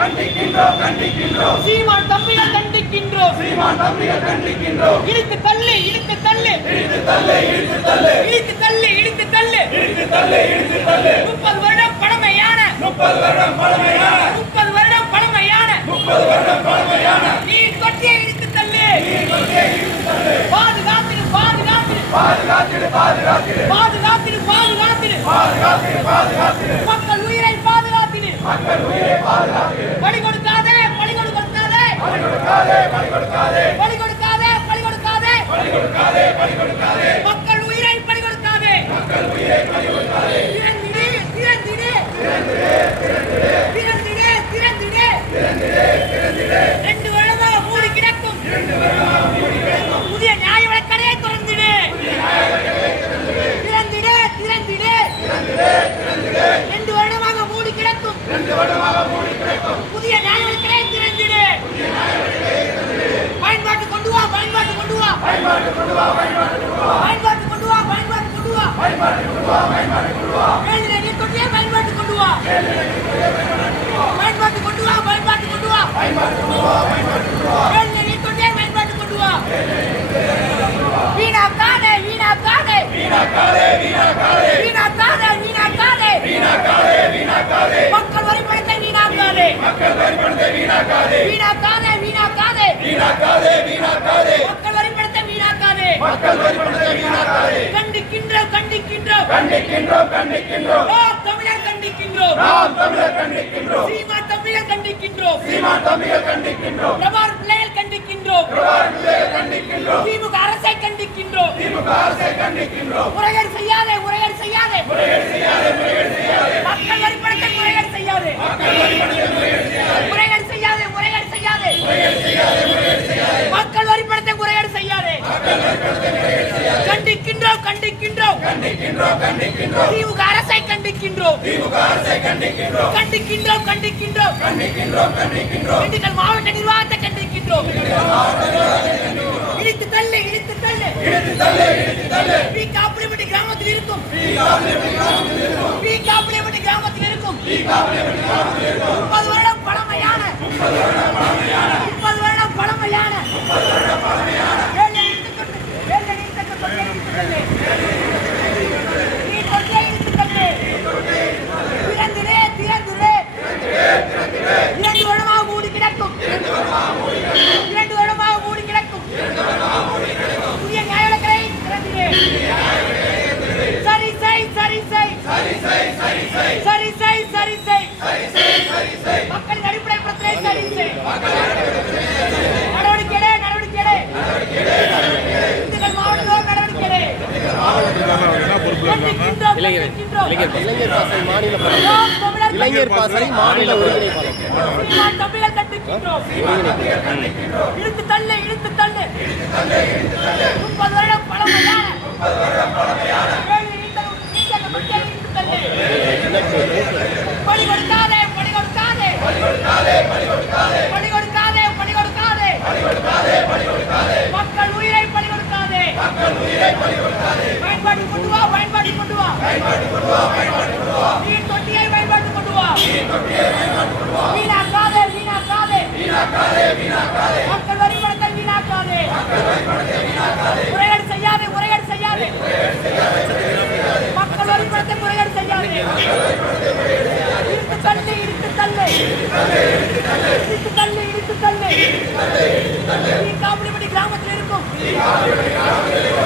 கண்டிக்கின்றோம். கண்டிக்கின்றோம் சீமான் தம்பிகள் கண்டிக்கின்றோம். இழுத்து தள்ளு இழுத்து தள்ளு. இழுத்து தள்ளு இழுத்து தள்ளு. முப்பது வருடம் பழமையான. முப்பது வருடம் பழமையான. நீ பாதுகாத்திடு பாதுகாத்திடு. பாதுகாத்திடு மக்கள் உயிரை பாதுகாத்திடு. பலி கொடுக்காதே பலி கொடுக்காதே பலி கொடுக்காதே பலி கொடுக்காதே மக்கள் உயிரை பலி கொடுக்காதே திறந்திடு திறந்திடு திறந்திடு திறந்திடு ரெண்டு வருடமாக மூடி கிடக்கும் புதிய நியாய விலைக்கடையை திறந்திடு திறந்திடு திறந்திடு ரெண்டு வருடமாக மூடி கிடக்கும் புதிய விலைக்கடையை திறந்திடு. பயன்பாட்டு கொண்டு வா பயன்பாட்டு கொண்டு வா. பயன்பாட்டு கொண்டு வா பயன்பாட்டு கொண்டு வா ஏழிலே நீர் தொட்டியை பயன்பாட்டு கொண்டு வா பயன்பாட்டு கொண்டு வா பயன்பாட்டு கொண்டு வா ஏழிலே நீர் தொட்டியை பயன்பாட்டு கொண்டு வா வீணாக்காதே வீணாக்காதே வீணாக்காதே வீணாக்காதே மக்கள் வரிப்பணத்தை வீணாக்காதே வீணாக்காதே. வீணாக்காதே மக்கள் வரிப்பணத்தை வீணாக்காதே. கண்டிக்கின்றோம் கண்டிக்கின்றோம். நாம் தமிழர் கண்டிக்கின்றோம். சீமா தமிழர் கண்டிக்கின்றோம். பிரபார் பிள்ளைகள் கண்டிக்கின்றோம். திமுக அரசை கண்டிக்கின்றோம். முறைகேடு செய்யாதே முறைகேடு செய்யாதே. மக்கள் வரிப்பணத்தை முறைகேடு செய்யாதே. முறைகேடு செய்யாதே. முறைகேடு செய்யாதே. மக்கள் வரிப்படத்தை முறையீடு செய்யாதே. கண்டிக்கின்றோம் கண்டிக்கின்றோம். திமுக அரசை கண்டிக்கின்றோம். கண்டிக்கின்றோம் கண்டிக்கின்றோம். திண்டுக்கல் மாவட்ட நிர்வாகத்தை கண்டிக்கின்றோம். இழுத்து தள்ளு இழுத்து தள்ளு. பி காப்பிலிப்பட்டி கிராமத்தில் இருக்கும். பி காப்பிலிப்பட்டி கிராமத்தில் இருக்கும். முப்பது வருடம் பழமையான முப்பது வருடம் பழமையான ஏழை இழுத்து கொண்டு, ஏழை இழுத்து கொண்டு, கொண்டே இழுத்து தள்ளு. நீ கொண்டே இழுத்து தள்ளு. திறந்திரு, திறந்திரு. இரண்டு வருடமாக மூடி கிடக்கும் இரண்டு வருடமாக மூடி கிடக்கும் புதிய நியாயங்களை சரி செய் சரி செய் சரி செய் சரி செய் மக்களின் அடிப்படை பிரச்சனை சரி. செய் நடவடிக்கை எடு, நடவடிக்கை எடு. திண்டுக்கல் மாவட்டத்தோர் நடவடிக்கை எடு. இளைஞர் பாசறை மாநில இளைஞர் பாசறை ஒருங்கிணைப்பாளர். தமிழர் கண்டிக்கின்றோம் இழுத்து தள்ளு இழுத்து தள்ளு முப்பது வருடம் பழமையான ஏழு ஈட்டங்கள் ஈட்டங்கள் முக்கிய இழுத்து தள்ளு பணி கொடுக்காதே பணி கொடுக்காதே பணி கொடுக்காதே பணி கொடுக்காதே மக்கள் உயிரை பணி கொடுக்காதே பயன்பாட்டு கொண்டு வா பயன்பாட்டு கொண்டு வா. நீர் கிராமத்தில் இருக்கும்.